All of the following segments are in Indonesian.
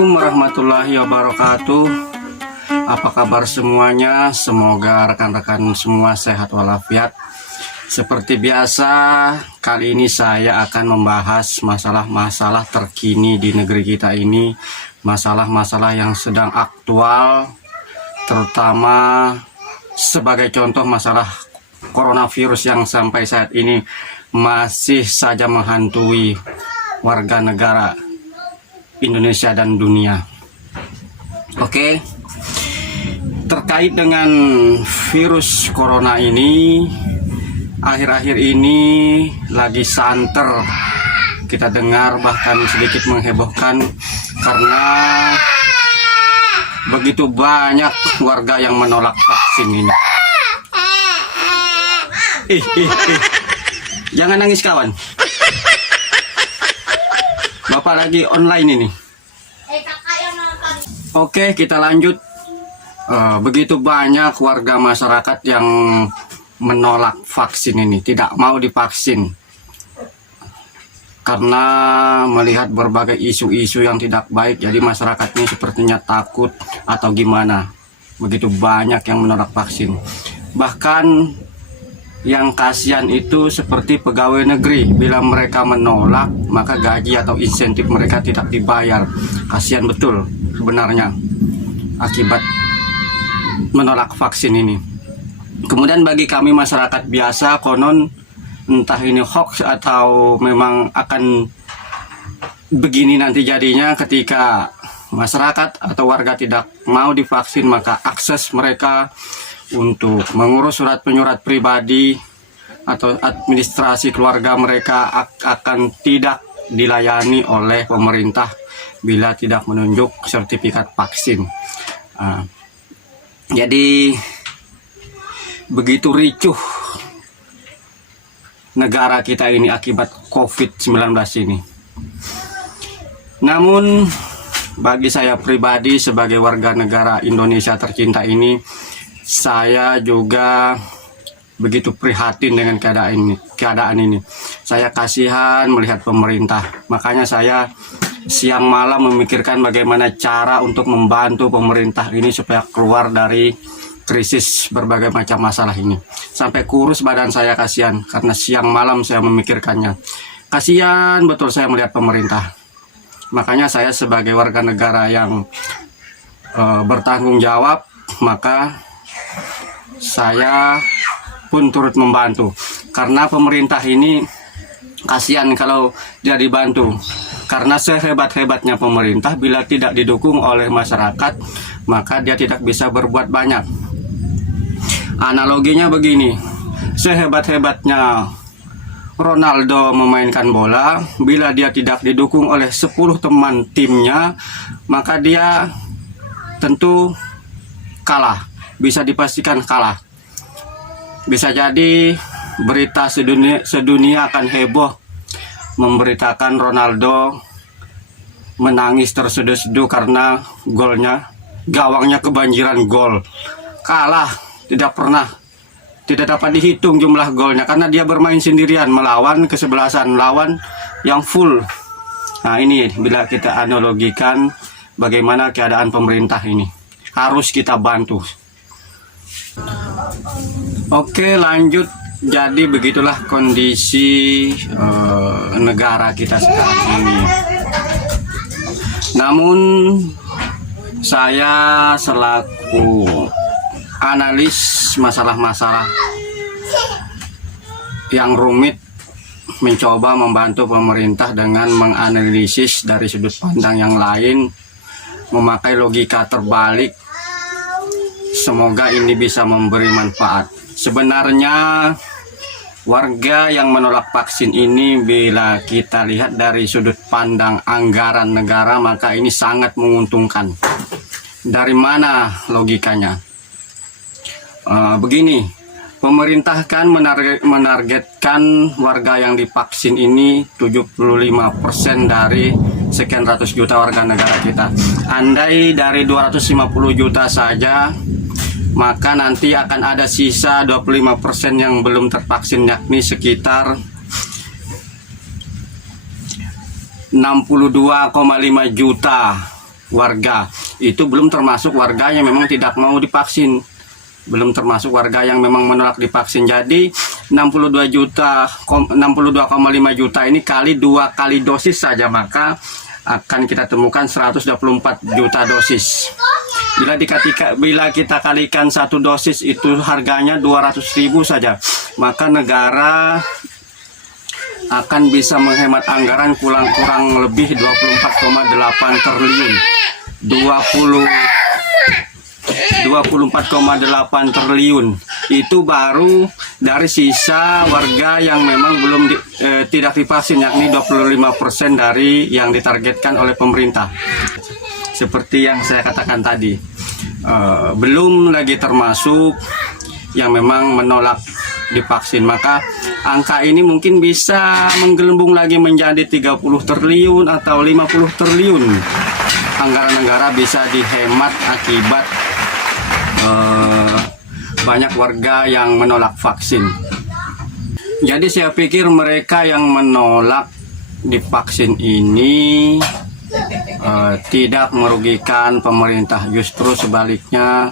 Assalamualaikum warahmatullahi wabarakatuh. Apa kabar semuanya? Semoga rekan-rekan semua sehat walafiat. Seperti biasa, kali ini saya akan membahas masalah-masalah terkini di negeri kita ini. Masalah-masalah yang sedang aktual, terutama sebagai contoh masalah coronavirus yang sampai saat ini masih saja menghantui warga negara Indonesia dan dunia. Oke, terkait dengan virus corona ini, akhir-akhir ini lagi santer kita dengar, bahkan sedikit menghebohkan karena begitu banyak warga yang menolak vaksin ini. Jangan nangis kawan. Bapak lagi online ini. Oke, kita lanjut. Begitu banyak warga masyarakat yang menolak vaksin ini, tidak mau divaksin karena melihat berbagai isu-isu yang tidak baik. Jadi masyarakat ini sepertinya takut atau gimana. Begitu banyak yang menolak vaksin. Bahkan yang kasihan itu seperti pegawai negeri, bila mereka menolak maka gaji atau insentif mereka tidak dibayar. Kasihan betul sebenarnya akibat menolak vaksin ini. Kemudian bagi kami masyarakat biasa, konon entah ini hoax atau memang akan begini nanti jadinya, ketika masyarakat atau warga tidak mau divaksin maka akses mereka untuk mengurus surat penyurat pribadi atau administrasi keluarga mereka akan tidak dilayani oleh pemerintah bila tidak menunjuk sertifikat vaksin. Jadi begitu ricuh negara kita ini akibat COVID-19 ini. Namun bagi saya pribadi sebagai warga negara Indonesia tercinta ini, saya juga begitu prihatin dengan keadaan ini. Saya kasihan melihat pemerintah. Makanya saya siang malam memikirkan bagaimana cara untuk membantu pemerintah ini supaya keluar dari krisis berbagai macam masalah ini. Sampai kurus badan saya, kasihan karena siang malam saya memikirkannya. Kasihan betul saya melihat pemerintah. Makanya saya sebagai warga negara yang bertanggung jawab, maka saya pun turut membantu, karena pemerintah ini kasihan kalau tidak dibantu. Karena sehebat-hebatnya pemerintah, bila tidak didukung oleh masyarakat maka dia tidak bisa berbuat banyak. Analoginya begini, sehebat-hebatnya Ronaldo memainkan bola, bila dia tidak didukung oleh 10 teman timnya maka dia tentu kalah. Bisa dipastikan kalah. Bisa jadi berita sedunia akan heboh memberitakan Ronaldo menangis terseduh-seduh karena gawangnya kebanjiran gol. Kalah, tidak dapat dihitung jumlah golnya karena dia bermain sendirian melawan kesebelasan lawan yang full. Nah, ini bila kita analogikan bagaimana keadaan pemerintah ini, harus kita bantu. Oke, lanjut. Jadi begitulah kondisi negara kita sekarang ini. Namun saya selaku analis masalah-masalah yang rumit mencoba membantu pemerintah dengan menganalisis dari sudut pandang yang lain, memakai logika terbalik. Semoga ini bisa memberi manfaat. Sebenarnya warga yang menolak vaksin ini, bila kita lihat dari sudut pandang anggaran negara, maka ini sangat menguntungkan. Dari mana logikanya? Begini, pemerintah kan menargetkan warga yang divaksin ini 75% dari sekian ratus juta warga negara kita. Andai dari 250 juta saja, maka nanti akan ada sisa 25% yang belum tervaksin, yakni sekitar 62,5 juta warga. Itu belum termasuk warga yang memang tidak mau divaksin. Belum termasuk warga yang memang menolak divaksin. Jadi 62,5 juta ini kali 2 kali dosis saja, maka akan kita temukan 124 juta dosis. Bila kita kalikan satu dosis itu harganya 200.000 saja, maka negara akan bisa menghemat anggaran kurang lebih 24,8 triliun. 24,8 triliun itu baru dari sisa warga yang memang belum tidak divaksin, yakni 25% dari yang ditargetkan oleh pemerintah. Seperti yang saya katakan tadi, belum lagi termasuk yang memang menolak divaksin, maka angka ini mungkin bisa menggelembung lagi menjadi 30 triliun atau 50 triliun. Anggaran negara bisa dihemat akibat banyak warga yang menolak vaksin. Jadi saya pikir mereka yang menolak divaksin ini tidak merugikan pemerintah, justru sebaliknya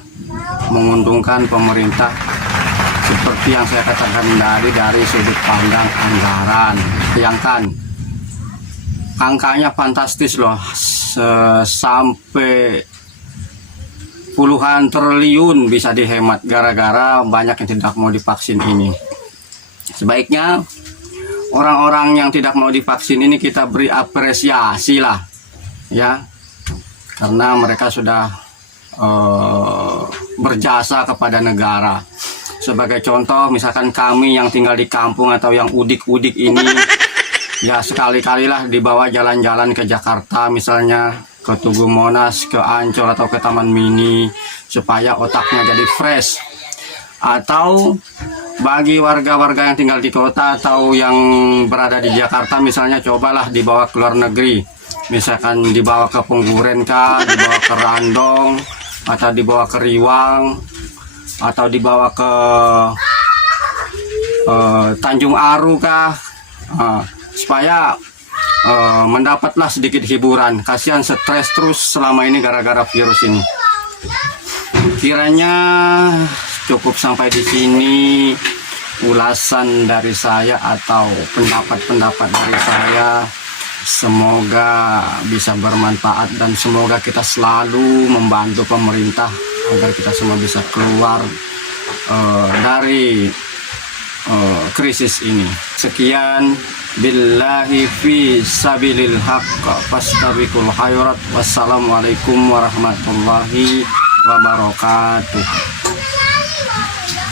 menguntungkan pemerintah, seperti yang saya katakan dari sudut pandang anggaran. Bayangkan, angkanya fantastis loh, sampai puluhan triliun bisa dihemat gara-gara banyak yang tidak mau divaksin ini. Sebaiknya orang-orang yang tidak mau divaksin ini kita beri apresiasi lah, ya, karena mereka sudah berjasa kepada negara. Sebagai contoh, misalkan kami yang tinggal di kampung atau yang udik-udik ini, ya sekali-kalilah dibawa jalan-jalan ke Jakarta, misalnya ke Tugu Monas, ke Ancol atau ke Taman Mini, supaya otaknya jadi fresh. Atau bagi warga-warga yang tinggal di kota atau yang berada di Jakarta, misalnya cobalah dibawa ke luar negeri, misalkan dibawa ke Pengguren kah, dibawa ke Randong, atau dibawa ke Riwang, atau dibawa ke Tanjung Aru kah, supaya mendapatlah sedikit hiburan. Kasihan stres terus selama ini gara-gara virus ini. Kiranya cukup sampai di sini ulasan dari saya atau pendapat-pendapat dari saya. Semoga bisa bermanfaat dan semoga kita selalu membantu pemerintah agar kita semua bisa keluar dari krisis ini. Sekian, billahi fi sabilil haqq fastabiqul khairat. Wassalamualaikum warahmatullahi wabarakatuh.